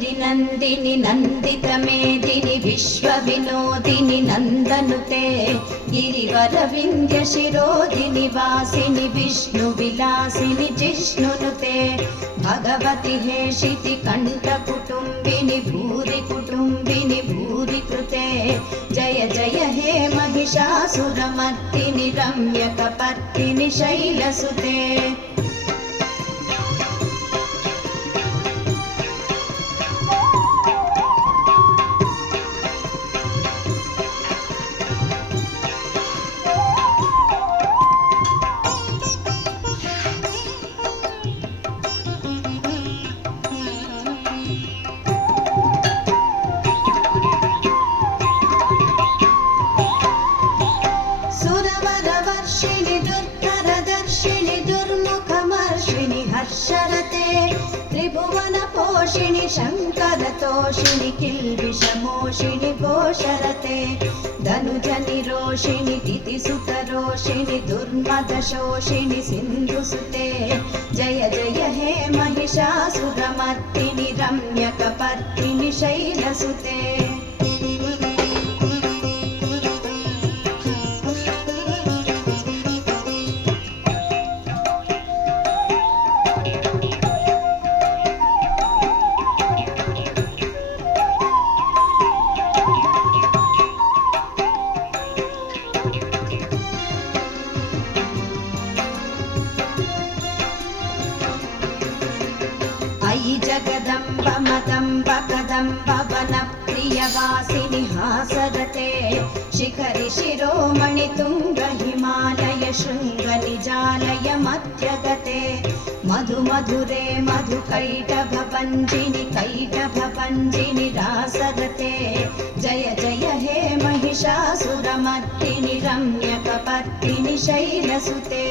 गिरिनन्दिनि नन्दितमेदिनि विश्वविनोदिनि नन्दनुते गिरिवरविन्द्यशिरोधिनि वासिनि विष्णुविलासिनि जिष्णुनुते भगवति हेशिति कण्ठकुटुम्बिनि भूरि कुटुम्बिनि भूरि कृते जय जय हे महिषासुरमर्दिनि रम्यकपर्दिनि शैलसुते हर्षरते त्रिभुवनपोषिणि शङ्करतोषिणि किल्बिषमोषिणि घोषरते धनुजनिरोषिणि तिथिसुतरोषिणि दुर्मदशोषिणि सिन्धुसुते जय जय हे महिषासुरमर्दिनि रम्यकपर्दिनि शैलसुते जगदम्ब मदम्ब कदम्ब वनप्रियवासिनि हासरते शिखरि शिरोमणि तुङ्ग हिमालय शृङ्ग निजालय मध्यगते मधु मधुरे मधु कैटभभञ्जिनि कैटभभञ्जिनि रासरते जय जय हे महिषासुरमर्दिनि रम्यकपर्दिनि शैलसुते